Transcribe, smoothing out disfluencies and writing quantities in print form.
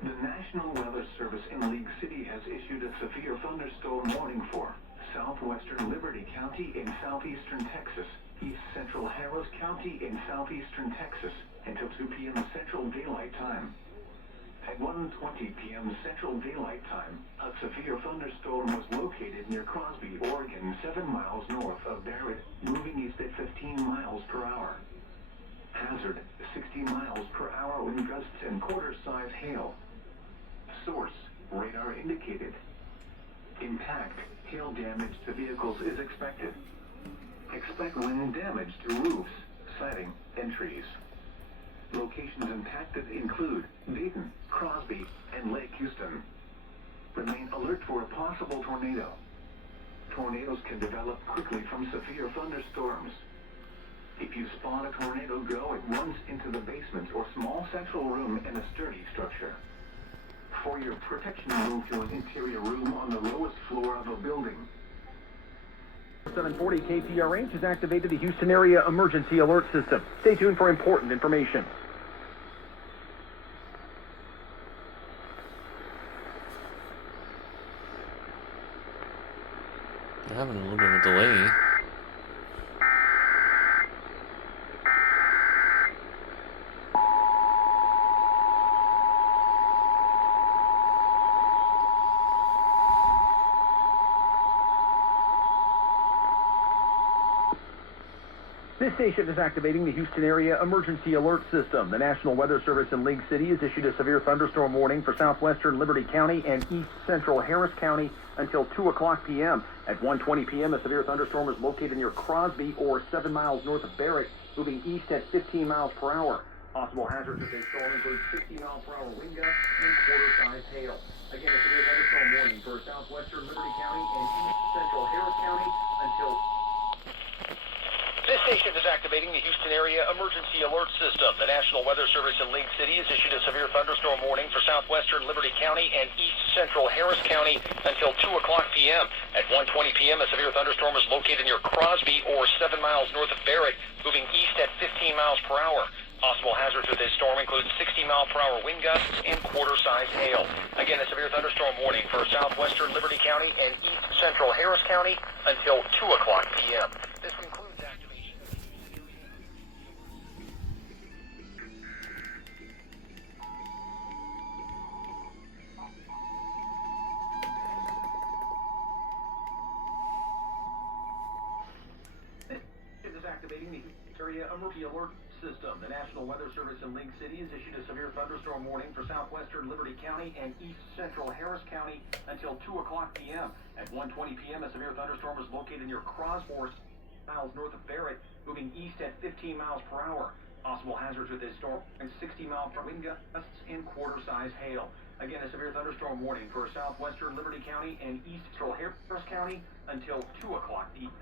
The National Weather Service in League City has issued a severe thunderstorm warning for southwestern Liberty County in southeastern Texas, east central Harris County in southeastern Texas, until 2 p.m. Central Daylight Time. At 1:20 p.m. Central Daylight Time, a severe thunderstorm was located near Crosby, Oregon, 7 miles north of Barrett, moving east at 15 miles per hour. Hazard, 60 miles per hour wind gusts and quarter-size hail. Source, radar indicated. Impact, hail damage to vehicles is expected. Expect wind damage to roofs, siding, and trees. Locations impacted include Dayton, Crosby, and Lake Houston. Remain alert for a possible tornado. Tornadoes can develop quickly from severe thunderstorms. If you spot a tornado, go at once into the basement or small central room in a sturdy structure. For your protection, move to an interior room on the lowest floor of a building. 740 KTRH has activated the Houston Area Emergency Alert System. Stay tuned for important information. They're having a little bit of a delay. This station is activating the Houston Area Emergency Alert System. The National Weather Service in League City has issued a severe thunderstorm warning for southwestern Liberty County and east central Harris County until 2 o'clock p.m. At 1:20 p.m., a severe thunderstorm is located near Crosby or 7 miles north of Barrett, moving east at 15 miles per hour. Possible hazards of this storm include 60 mile per hour wind gusts and quarter-size hail. Again, a severe thunderstorm warning for southwestern Liberty County and east central Harris County until... This station is activating the Houston Area Emergency Alert System. The National Weather Service in League City has issued a severe thunderstorm warning for southwestern Liberty County and east central Harris County until 2 o'clock p.m. At 1:20 p.m., a severe thunderstorm is located near Crosby or 7 miles north of Barrett, moving east at 15 miles per hour. Possible hazards with this storm include 60 mile per hour wind gusts and quarter-size hail. Again, a severe thunderstorm warning for southwestern Liberty County and east central Harris County until 2 o'clock p.m. This concludes activation. Activating the Area Emergency Alert System. The National Weather Service in League City has issued a severe thunderstorm warning for southwestern Liberty County and east central Harris County until 2 o'clock p.m. At 1:20 p.m., a severe thunderstorm is located near Crosby, miles north of Barrett, moving east at 15 miles per hour. Possible hazards with this storm and 60 mile per hour wind gusts and quarter-size hail. Again, a severe thunderstorm warning for southwestern Liberty County and east central Harris County until 2 o'clock p.m.